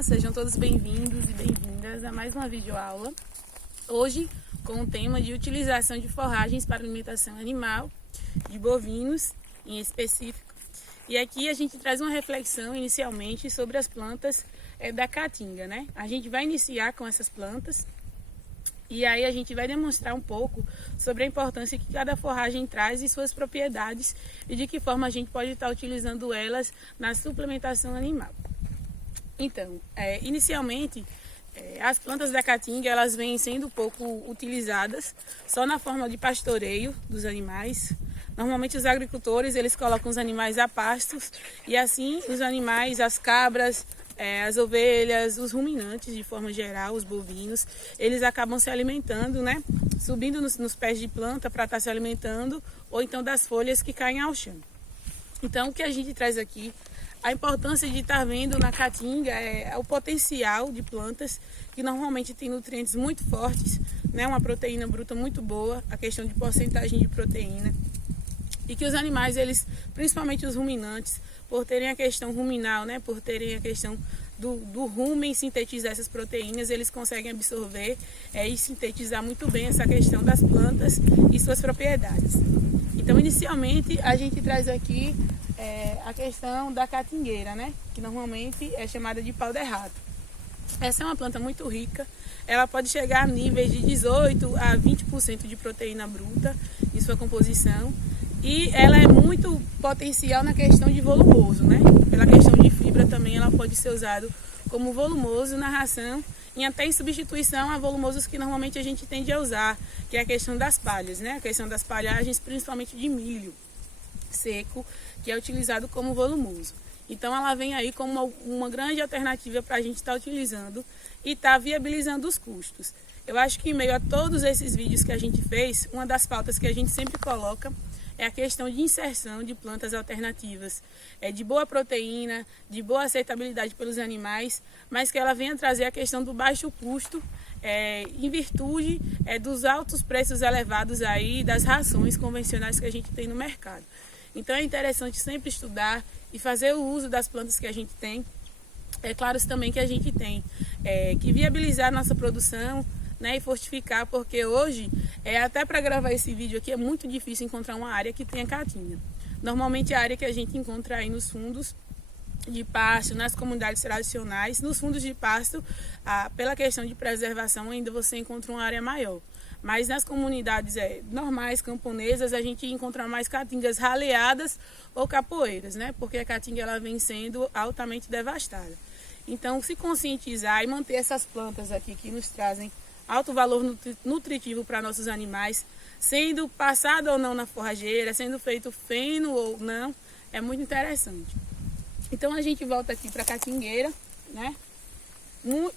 Olá, sejam todos bem-vindos e bem-vindas a mais uma videoaula. Hoje com o tema de utilização de forragens para alimentação animal, de bovinos em específico. E aqui a gente traz uma reflexão inicialmente sobre as plantas da caatinga, né? A gente vai iniciar com essas plantas e aí a gente vai demonstrar um pouco sobre a importância que cada forragem traz e suas propriedades e de que forma a gente pode estar utilizando elas na suplementação animal. Então, inicialmente, as plantas da caatinga elas vêm sendo pouco utilizadas só na forma de pastoreio dos animais. Normalmente os agricultores eles colocam os animais a pastos e assim os animais, as cabras, as ovelhas, os ruminantes de forma geral, os bovinos, eles acabam se alimentando, né? Subindo nos pés de planta para estar se alimentando ou então das folhas que caem ao chão. Então o que a gente traz aqui, a importância de estar vendo na caatinga é o potencial de plantas que normalmente tem nutrientes muito fortes, né? Uma proteína bruta muito boa, a questão de porcentagem de proteína. E que os animais, eles, principalmente os ruminantes, por terem a questão ruminal, né? Por terem a questão do rumen sintetizar essas proteínas, eles conseguem absorver e sintetizar muito bem essa questão das plantas e suas propriedades. Então, inicialmente, a gente traz aqui a questão da caatingueira, né? Que normalmente é chamada de pau de rato. Essa é uma planta muito rica, ela pode chegar a níveis de 18 a 20% de proteína bruta em sua composição e ela é muito potencial na questão de volumoso, né? Pela questão de fibra também ela pode ser usada como volumoso na ração e até em substituição a volumosos que normalmente a gente tende a usar, que é a questão das palhas, né? A questão das palhagens, principalmente de milho seco, que é utilizado como volumoso. Então ela vem aí como uma grande alternativa para a gente estar utilizando e estar viabilizando os custos. Eu acho que em meio a todos esses vídeos que a gente fez, uma das pautas que a gente sempre coloca é a questão de inserção de plantas alternativas, de boa proteína, de boa aceitabilidade pelos animais, mas que ela venha trazer a questão do baixo custo, em virtude dos altos preços elevados aí das rações convencionais que a gente tem no mercado. Então é interessante sempre estudar e fazer o uso das plantas que a gente tem. É claro também que a gente tem que viabilizar a nossa produção, né, e fortificar, porque hoje, até para gravar esse vídeo aqui, é muito difícil encontrar uma área que tenha caatinga. Normalmente a área que a gente encontra aí nos fundos de pasto, nas comunidades tradicionais, nos fundos de pasto, pela questão de preservação, ainda você encontra uma área maior. Mas nas comunidades normais, camponesas, a gente encontra mais caatingas raleadas ou capoeiras, né? Porque a caatinga ela vem sendo altamente devastada. Então, se conscientizar e manter essas plantas aqui que nos trazem alto valor nutritivo para nossos animais, sendo passado ou não na forrageira, sendo feito feno ou não, é muito interessante. Então a gente volta aqui para a caatingueira, né?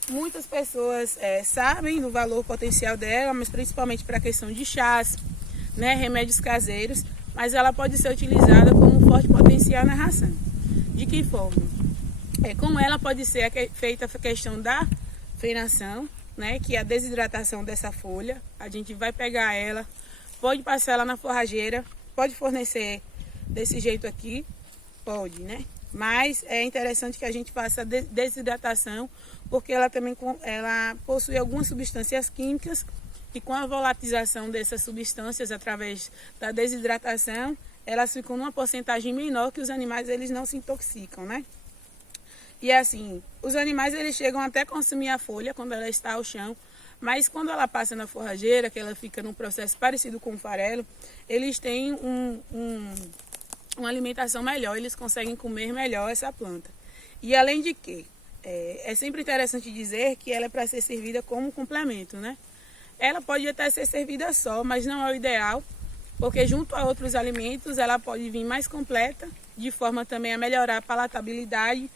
Muitas pessoas sabem do valor potencial dela, mas principalmente para a questão de chás, né? Remédios caseiros, mas ela pode ser utilizada como um forte potencial na ração. De que forma? Com ela pode ser feita a questão da fenação, né, que é a desidratação dessa folha. A gente vai pegar ela, pode passar ela na forrageira, pode fornecer desse jeito aqui, pode, né? Mas é interessante que a gente faça a desidratação, porque ela também possui algumas substâncias químicas e com a volatilização dessas substâncias através da desidratação, elas ficam numa porcentagem menor que os animais eles não se intoxicam, né? E assim, os animais eles chegam até a consumir a folha quando ela está ao chão, mas quando ela passa na forrageira, que ela fica num processo parecido com o farelo, eles têm uma alimentação melhor, eles conseguem comer melhor essa planta. E além de que, é sempre interessante dizer que ela é para ser servida como complemento, né? Ela pode até ser servida só, mas não é o ideal, porque junto a outros alimentos ela pode vir mais completa, de forma também a melhorar a palatabilidade,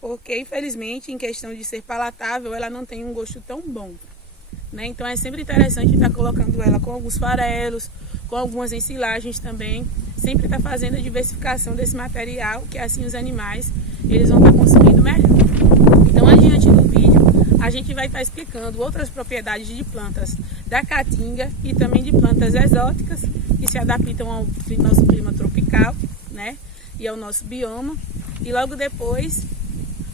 porque infelizmente em questão de ser palatável ela não tem um gosto tão bom, né? Então é sempre interessante estar colocando ela com alguns farelos, com algumas ensilagens também, sempre estar fazendo a diversificação desse material, que assim os animais eles vão estar consumindo melhor. Então adiante do vídeo a gente vai estar explicando outras propriedades de plantas da caatinga e também de plantas exóticas que se adaptam ao nosso clima tropical, né? E ao nosso bioma. E logo depois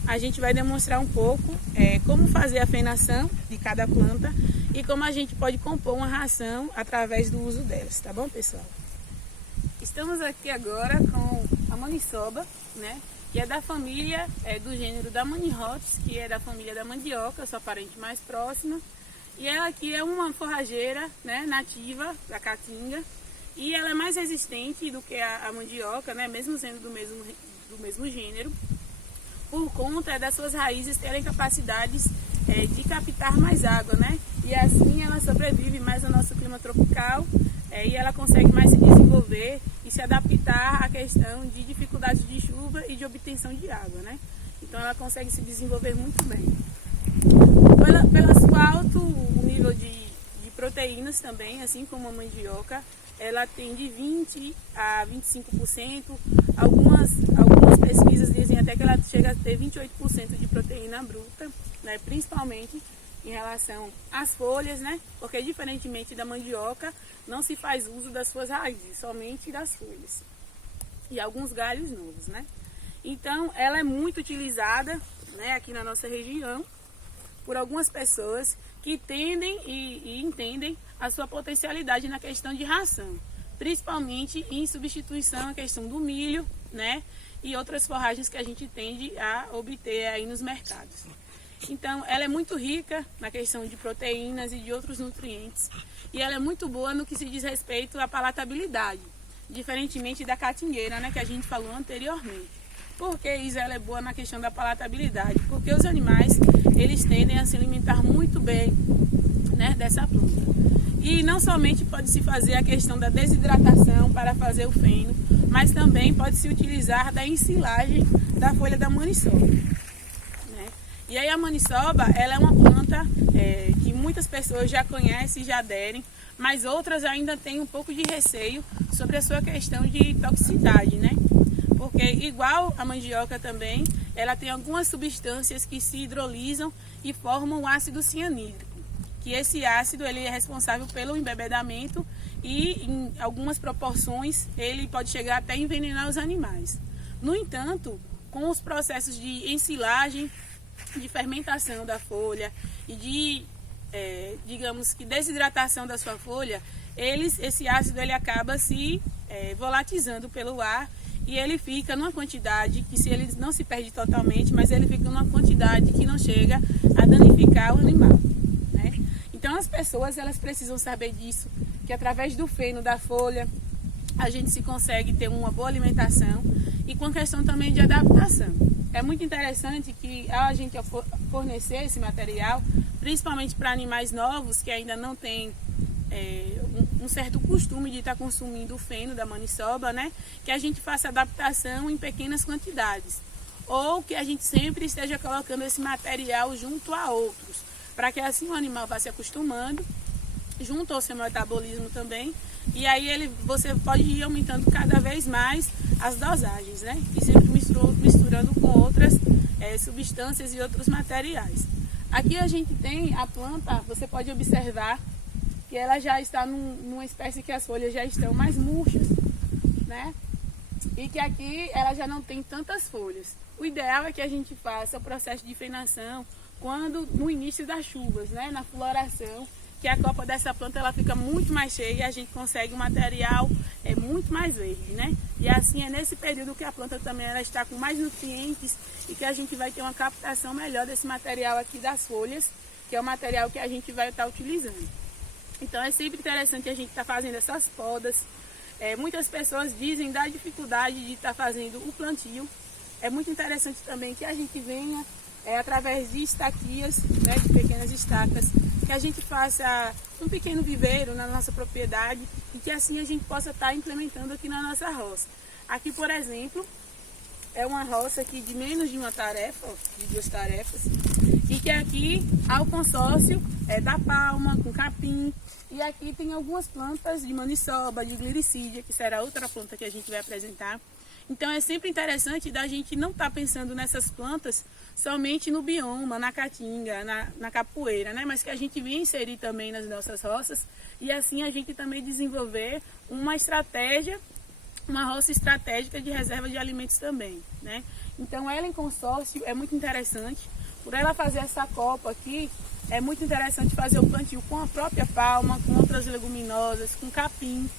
a gente vai demonstrar um pouco como fazer a fenação de cada planta e como a gente pode compor uma ração através do uso delas, tá bom, pessoal? Estamos aqui agora com a maniçoba, né? Que é da família, do gênero da Manihopsis, que é da família da mandioca, sua parente mais próxima. E ela aqui é uma forrageira, né, nativa da caatinga, e ela é mais resistente do que a mandioca, né, mesmo sendo do mesmo gênero, por conta das suas raízes terem capacidades de captar mais água, né? E assim ela sobrevive mais ao nosso clima tropical e ela consegue mais se desenvolver e se adaptar à questão de dificuldades de chuva e de obtenção de água, né? Então ela consegue se desenvolver muito bem. Pelo seu alto nível de proteínas também, assim como a mandioca, ela tem de 20 a 25%. Algumas pesquisas dizem até que ela chega a ter 28% de proteína bruta, né? Principalmente em relação às folhas, né? Porque diferentemente da mandioca, não se faz uso das suas raízes, somente das folhas e alguns galhos novos, né? Então, ela é muito utilizada, né, aqui na nossa região por algumas pessoas que entendem e entendem a sua potencialidade na questão de ração, principalmente em substituição à questão do milho, né, e outras forragens que a gente tende a obter aí nos mercados. Então, ela é muito rica na questão de proteínas e de outros nutrientes, e ela é muito boa no que se diz respeito à palatabilidade, diferentemente da catingueira, né, que a gente falou anteriormente. Por que isso ela é boa na questão da palatabilidade? Porque os animais, eles tendem a se alimentar muito bem, né, dessa planta. E não somente pode se fazer a questão da desidratação para fazer o feno, mas também pode se utilizar da ensilagem da folha da maniçoba, né? E aí a maniçoba, ela é uma planta que muitas pessoas já conhecem e já aderem, mas outras ainda têm um pouco de receio sobre a sua questão de toxicidade, né? Porque igual a mandioca também, ela tem algumas substâncias que se hidrolisam e formam o ácido cianídrico, que esse ácido ele é responsável pelo embebedamento e em algumas proporções ele pode chegar até a envenenar os animais. No entanto, com os processos de ensilagem, de fermentação da folha e de, digamos que desidratação da sua folha, esse ácido ele acaba se volatizando pelo ar. E ele fica numa quantidade que ele não se perde totalmente, mas ele fica numa quantidade que não chega a danificar o animal, né? Então as pessoas elas precisam saber disso, que através do feno da folha a gente se consegue ter uma boa alimentação e com a questão também de adaptação. É muito interessante que a gente fornecer esse material, principalmente para animais novos que ainda não têm um certo costume de estar consumindo o feno da maniçoba, né? Que a gente faça adaptação em pequenas quantidades. Ou que a gente sempre esteja colocando esse material junto a outros, para que assim o animal vá se acostumando, junto ao seu metabolismo também, e aí você pode ir aumentando cada vez mais as dosagens, né? E sempre misturando com outras substâncias e outros materiais. Aqui a gente tem a planta, você pode observar que ela já está numa espécie que as folhas já estão mais murchas, né? E que aqui ela já não tem tantas folhas. O ideal é que a gente faça o processo de fenação no início das chuvas, né? Na floração, que a copa dessa planta ela fica muito mais cheia e a gente consegue um material muito mais verde, né? E assim é nesse período que a planta também ela está com mais nutrientes e que a gente vai ter uma captação melhor desse material aqui das folhas, que é o material que a gente vai estar utilizando. Então é sempre interessante a gente estar fazendo essas podas. Muitas pessoas dizem da dificuldade de estar fazendo o plantio. É muito interessante também que a gente venha através de estaquias, né, de pequenas estacas, que a gente faça um pequeno viveiro na nossa propriedade e que assim a gente possa estar implementando aqui na nossa roça. Aqui, por exemplo, é uma roça aqui de menos de uma tarefa, de 2 tarefas, e que aqui há o consórcio da palma com capim, e aqui tem algumas plantas de maniçoba, de gliricídia, que será outra planta que a gente vai apresentar. Então é sempre interessante da gente não estar pensando nessas plantas somente no bioma, na caatinga, na capoeira, né? Mas que a gente venha inserir também nas nossas roças e assim a gente também desenvolver uma estratégia uma roça estratégica de reserva de alimentos também, né? Então ela em consórcio é muito interessante. Por ela fazer essa copa aqui, é muito interessante fazer o plantio com a própria palma, com outras leguminosas, com capim,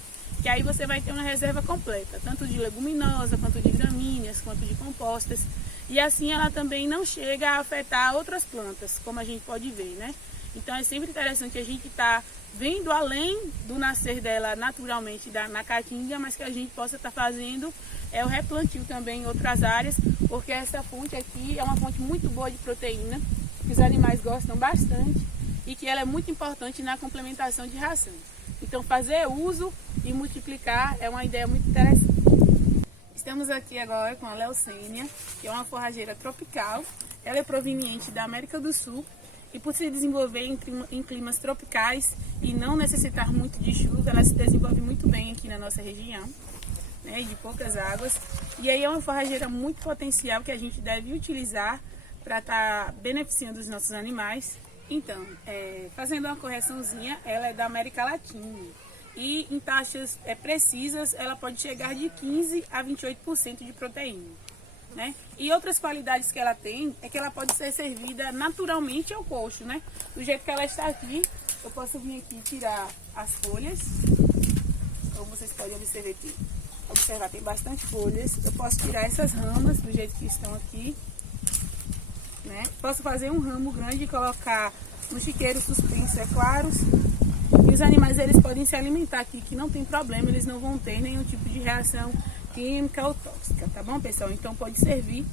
que aí você vai ter uma reserva completa, tanto de leguminosa, quanto de gramíneas, quanto de compostas. E assim ela também não chega a afetar outras plantas, como a gente pode ver, né? Então é sempre interessante a gente estar vendo além do nascer dela naturalmente na caatinga, mas que a gente possa estar fazendo o replantio também em outras áreas, porque essa fonte aqui é uma fonte muito boa de proteína, que os animais gostam bastante e que ela é muito importante na complementação de ração. Então fazer uso e multiplicar é uma ideia muito interessante. Estamos aqui agora com a Leucenia, que é uma forrageira tropical. Ela é proveniente da América do Sul e por se desenvolver em climas tropicais e não necessitar muito de chuva, ela se desenvolve muito bem aqui na nossa região, né, de poucas águas. E aí é uma forrageira muito potencial que a gente deve utilizar para estar beneficiando os nossos animais. Então, fazendo uma correçãozinha, ela é da América Latina e em taxas precisas ela pode chegar de 15 a 28% de proteína, né? E outras qualidades que ela tem é que ela pode ser servida naturalmente ao coxo, né? Do jeito que ela está aqui, eu posso vir aqui tirar as folhas, como vocês podem observar, tem bastante folhas. Eu posso tirar essas ramas do jeito que estão aqui, né? Posso fazer um ramo grande e colocar no chiqueiro suspenso, claros. E os animais eles podem se alimentar aqui, que não tem problema, eles não vão ter nenhum tipo de reação química ou tóxica, tá bom, pessoal? Então pode servir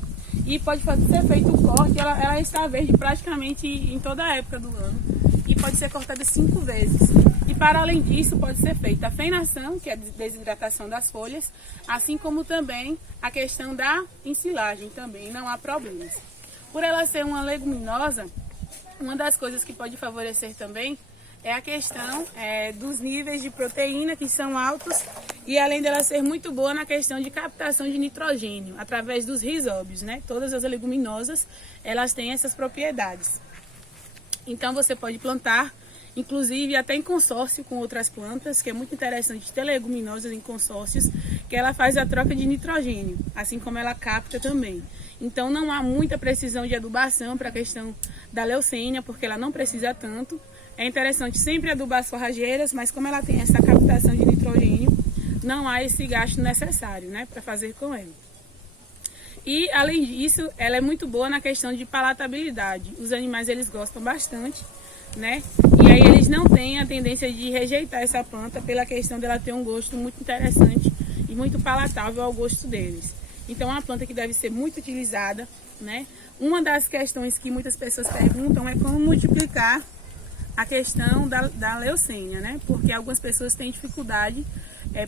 e pode ser feito o corte. Ela está verde praticamente em toda a época do ano e pode ser cortada 5 vezes. E para além disso pode ser feita a feinação, que é a desidratação das folhas, assim como também a questão da ensilagem também, não há problemas. Por ela ser uma leguminosa, uma das coisas que pode favorecer também é a questão dos níveis de proteína, que são altos, e além dela ser muito boa na questão de captação de nitrogênio, através dos rizóbios, né? Todas as leguminosas, elas têm essas propriedades. Então você pode plantar, inclusive até em consórcio com outras plantas, que é muito interessante ter leguminosas em consórcios, que ela faz a troca de nitrogênio, assim como ela capta também. Então não há muita precisão de adubação para a questão da leucênia, porque ela não precisa tanto. É interessante sempre adubar as forrageiras, mas como ela tem essa captação de nitrogênio, não há esse gasto necessário, né, para fazer com ela. E além disso, ela é muito boa na questão de palatabilidade. Os animais eles gostam bastante, né? E aí eles não têm a tendência de rejeitar essa planta pela questão dela ter um gosto muito interessante e muito palatável ao gosto deles. Então é uma planta que deve ser muito utilizada, né? Uma das questões que muitas pessoas perguntam é como multiplicar a questão da leucênia, né? Porque algumas pessoas têm dificuldade,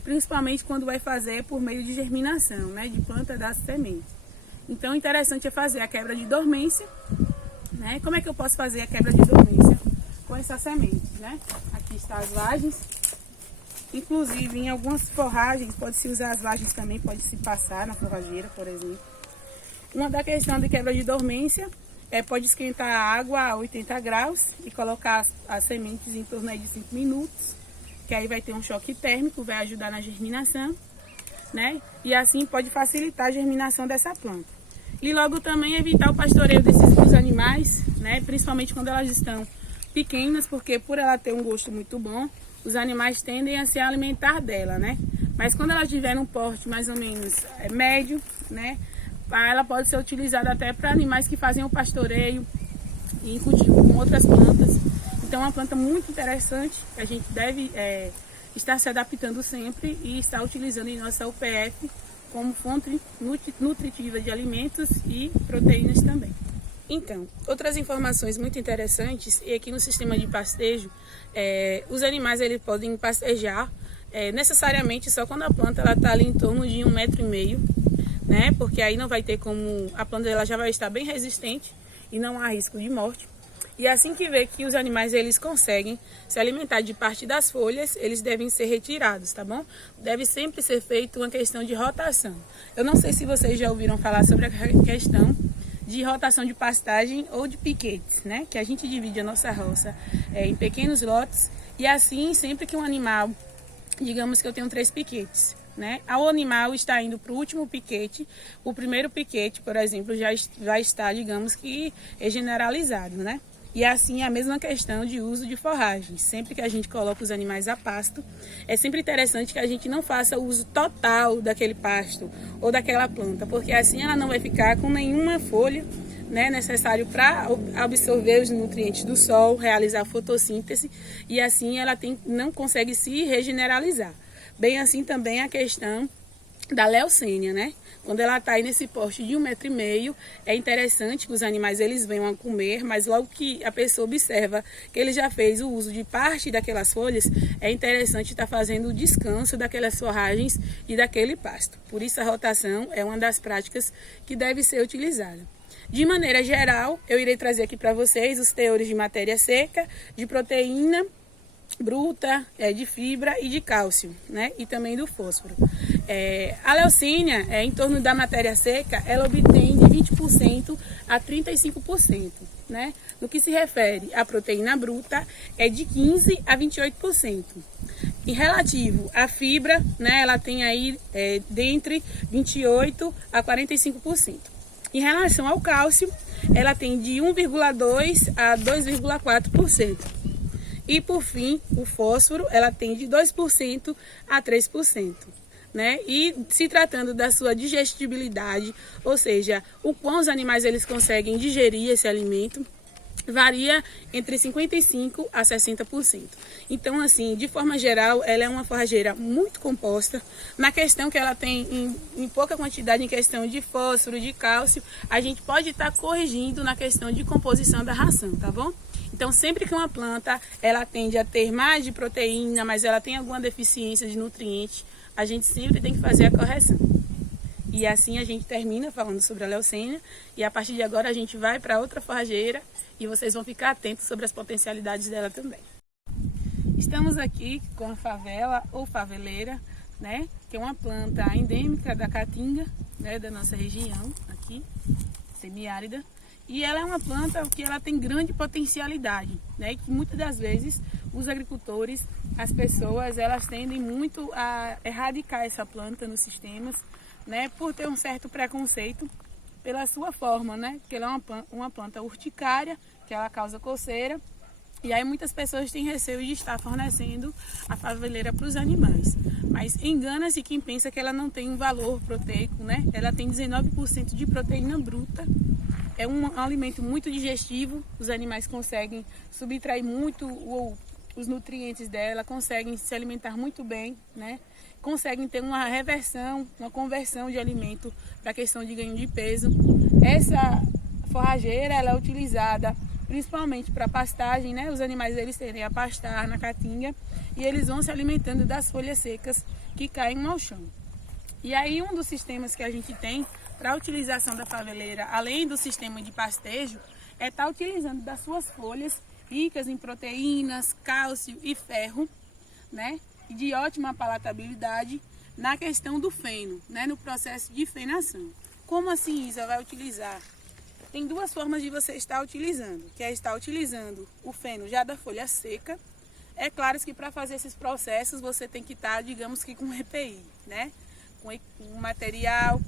principalmente quando vai fazer por meio de germinação, né? De planta das sementes. Então, o interessante é fazer a quebra de dormência, né? Como é que eu posso fazer a quebra de dormência com essas sementes, né? Aqui estão as vagens. Inclusive, em algumas forragens, pode-se usar as vagens também, pode-se passar na forrageira, por exemplo. Uma da questão de quebra de dormência pode esquentar a água a 80 graus e colocar as sementes em torno de 5 minutos, que aí vai ter um choque térmico, vai ajudar na germinação, né? E assim pode facilitar a germinação dessa planta. E logo também evitar o pastoreio dos animais, né? Principalmente quando elas estão pequenas, porque por ela ter um gosto muito bom, os animais tendem a se alimentar dela, né? Mas quando ela tiver um porte mais ou menos médio, né? Ela pode ser utilizada até para animais que fazem o pastoreio e em cultivo com outras plantas. Então é uma planta muito interessante, que a gente deve estar se adaptando sempre e estar utilizando em nossa UPF como fonte nutritiva de alimentos e proteínas também. Então, outras informações muito interessantes, e aqui no sistema de pastejo, os animais eles podem pastejar necessariamente só quando a planta está ali em torno de 1,5 m, né? Porque aí não vai ter como, a planta ela já vai estar bem resistente e não há risco de morte. E assim que vê que os animais eles conseguem se alimentar de parte das folhas, eles devem ser retirados, tá bom? Deve sempre ser feita uma questão de rotação. Eu não sei se vocês já ouviram falar sobre a questão de rotação de pastagem ou de piquetes, né? Que a gente divide a nossa roça em pequenos lotes e assim, sempre que um animal, digamos que eu tenho 3 piquetes, né? O animal está indo para o último piquete, o primeiro piquete, por exemplo, já vai estar, digamos que, generalizado, né? E assim a mesma questão de uso de forragem. Sempre que a gente coloca os animais a pasto, é sempre interessante que a gente não faça o uso total daquele pasto ou daquela planta, porque assim ela não vai ficar com nenhuma folha, né, necessário para absorver os nutrientes do sol, realizar a fotossíntese, e assim ela não consegue se regeneralizar. Bem assim também a questão da leucênia, né? Quando ela está aí nesse poste de 1,5 m, é interessante que os animais eles venham a comer, mas logo que a pessoa observa que ele já fez o uso de parte daquelas folhas, é interessante estar fazendo o descanso daquelas forragens e daquele pasto. Por isso a rotação é uma das práticas que deve ser utilizada. De maneira geral, eu irei trazer aqui para vocês os teores de matéria seca, de proteína bruta, de fibra e de cálcio, né? E também do fósforo. A leucínia, em torno da matéria seca, ela obtém de 20% a 35%, né? No que se refere à proteína bruta, é de 15% a 28%. Em relativo à fibra, né, ela tem aí dentre 28% a 45%. Em relação ao cálcio, ela tem de 1,2% a 2,4%. E por fim, o fósforo, ela tem de 2% a 3%. Né? E se tratando da sua digestibilidade, ou seja, o quão os animais eles conseguem digerir esse alimento, varia entre 55% a 60%. Então, assim, de forma geral, ela é uma forrageira muito composta. Na questão que ela tem em pouca quantidade, em questão de fósforo, de cálcio, a gente pode estar corrigindo na questão de composição da ração, tá bom? Então, sempre que uma planta ela tende a ter mais de proteína, mas ela tem alguma deficiência de nutriente, a gente sempre tem que fazer a correção. E assim a gente termina falando sobre a leucênia, e a partir de agora a gente vai para outra forrageira e vocês vão ficar atentos sobre as potencialidades dela também. Estamos aqui com a favela ou faveleira, né, que é uma planta endêmica da Caatinga, né, da nossa região aqui, semiárida. E ela é uma planta que ela tem grande potencialidade, né? Que muitas das vezes os agricultores, as pessoas, elas tendem muito a erradicar essa planta nos sistemas, né? Por ter um certo preconceito pela sua forma, né? Porque ela é uma planta urticária, que ela causa coceira. E aí muitas pessoas têm receio de estar fornecendo a faveleira para os animais. Mas engana-se quem pensa que ela não tem um valor proteico, né? Ela tem 19% de proteína bruta. É um alimento muito digestivo, os animais conseguem subtrair muito os nutrientes dela, conseguem se alimentar muito bem, né? Conseguem ter uma reversão, uma conversão de alimento para a questão de ganho de peso. Essa forrageira ela é utilizada principalmente para pastagem, né? Os animais eles tendem a pastar na caatinga e eles vão se alimentando das folhas secas que caem ao chão. E aí um dos sistemas que a gente tem para a utilização da faveleira, além do sistema de pastejo, é estar utilizando das suas folhas ricas em proteínas, cálcio e ferro, né? De ótima palatabilidade na questão do feno, né? No processo de fenação. Como assim, Isa, vai utilizar? Tem duas formas de você estar utilizando, que é estar utilizando o feno já da folha seca. É claro que para fazer esses processos você tem que estar, digamos que com EPI, né? Com material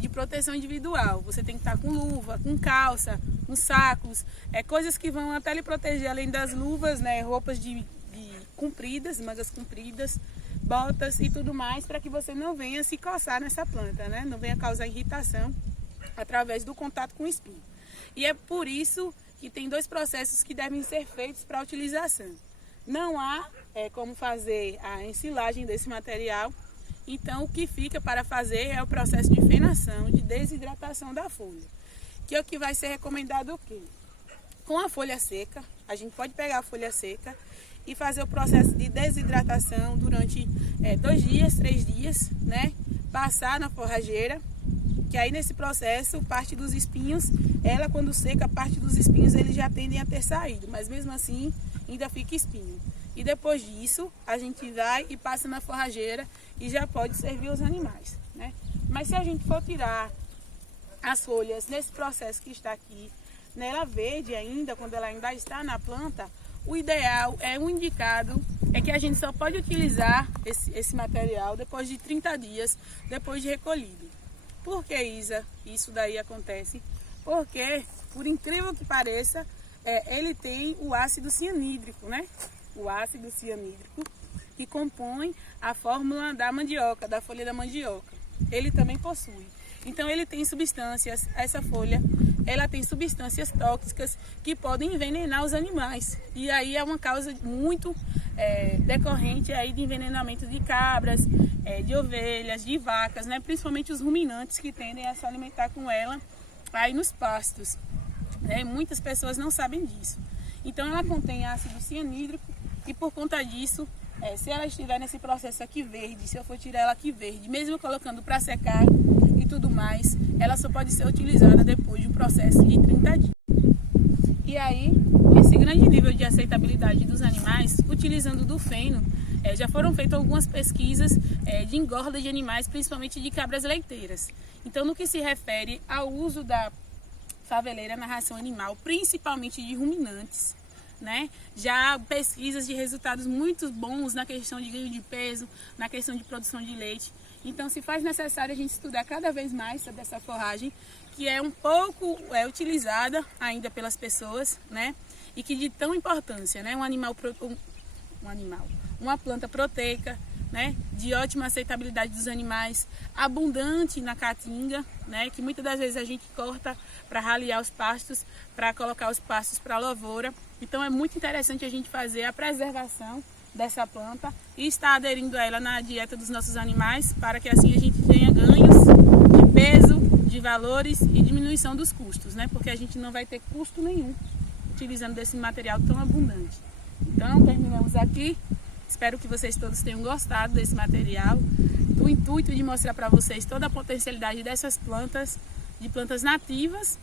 de proteção individual. Você tem que estar com luva, com calça, com sacos, coisas que vão até lhe proteger, além das luvas, né? Roupas compridas, mangas compridas, botas e tudo mais, para que você não venha se coçar nessa planta, né? Não venha causar irritação através do contato com o espinho. E é por isso que tem dois processos que devem ser feitos para a utilização. Não há como fazer a ensilagem desse material, então o que fica para fazer é o processo de fenação, de desidratação da folha. Que é o que vai ser recomendado o quê? Com a folha seca, a gente pode pegar a folha seca e fazer o processo de desidratação durante 2 dias, 3 dias, né? Passar na forrageira, que aí nesse processo, parte dos espinhos, ela quando seca, parte dos espinhos eles já tendem a ter saído, mas mesmo assim ainda fica espinho. E depois disso, a gente vai e passa na forrageira e já pode servir os animais, né? Mas se a gente for tirar as folhas nesse processo que está aqui, nela verde ainda, quando ela ainda está na planta, o ideal o indicado é que a gente só pode utilizar esse material depois de 30 dias, depois de recolhido. Por que, Isa, isso daí acontece? Porque, por incrível que pareça, ele tem o ácido cianídrico, né? O ácido cianídrico que compõe a fórmula da mandioca, da folha da mandioca. Ele também possui. Então ele tem substâncias, essa folha, ela tem substâncias tóxicas que podem envenenar os animais. E aí é uma causa muito decorrente aí de envenenamento de cabras, de ovelhas, de vacas, né? Principalmente os ruminantes que tendem a se alimentar com ela aí nos pastos. Muitas pessoas não sabem disso. Então ela contém ácido cianídrico e por conta disso, se ela estiver nesse processo aqui verde, se eu for tirar ela aqui verde, mesmo colocando para secar e tudo mais, ela só pode ser utilizada depois de um processo de 30 dias. E aí, esse grande nível de aceitabilidade dos animais, utilizando do feno, já foram feitas algumas pesquisas de engorda de animais, principalmente de cabras leiteiras. Então, no que se refere ao uso da faveleira na ração animal, principalmente de ruminantes, né? Já há pesquisas de resultados muito bons na questão de ganho de peso, na questão de produção de leite. Então, se faz necessário a gente estudar cada vez mais sobre essa forragem, que é um pouco utilizada ainda pelas pessoas, né? E que de tão importância, né? Uma planta proteica, né? De ótima aceitabilidade dos animais, abundante na caatinga, né? Que muitas das vezes a gente corta para ralear os pastos, para colocar os pastos para a lavoura. Então é muito interessante a gente fazer a preservação dessa planta e estar aderindo a ela na dieta dos nossos animais, para que assim a gente tenha ganhos de peso, de valores e diminuição dos custos, né? Porque a gente não vai ter custo nenhum utilizando desse material tão abundante. Então terminamos aqui. Espero que vocês todos tenham gostado desse material, do intuito de mostrar para vocês toda a potencialidade dessas plantas, de plantas nativas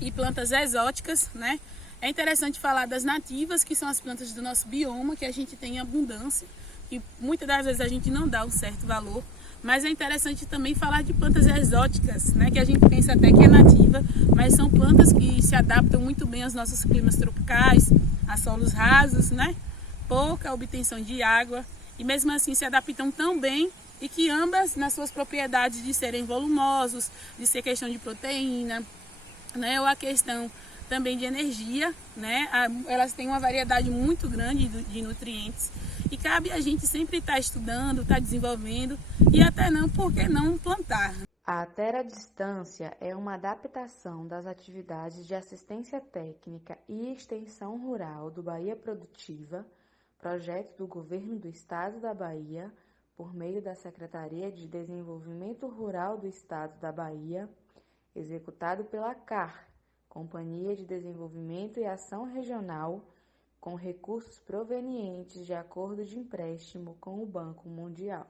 e plantas exóticas, né? É interessante falar das nativas, que são as plantas do nosso bioma, que a gente tem em abundância, e muitas das vezes a gente não dá um certo valor, mas é interessante também falar de plantas exóticas, né? Que a gente pensa até que é nativa, mas são plantas que se adaptam muito bem aos nossos climas tropicais, a solos rasos, né? Pouca obtenção de água e mesmo assim se adaptam tão bem e que ambas nas suas propriedades de serem volumosos, de ser questão de proteína, né, ou a questão também de energia, né, elas têm uma variedade muito grande de nutrientes e cabe a gente sempre estar estudando, estar desenvolvendo e até não, por que não plantar? A Terra à Distância é uma adaptação das atividades de assistência técnica e extensão rural do Bahia Produtiva, projeto do Governo do Estado da Bahia, por meio da Secretaria de Desenvolvimento Rural do Estado da Bahia, executado pela CAR, Companhia de Desenvolvimento e Ação Regional, com recursos provenientes de acordo de empréstimo com o Banco Mundial.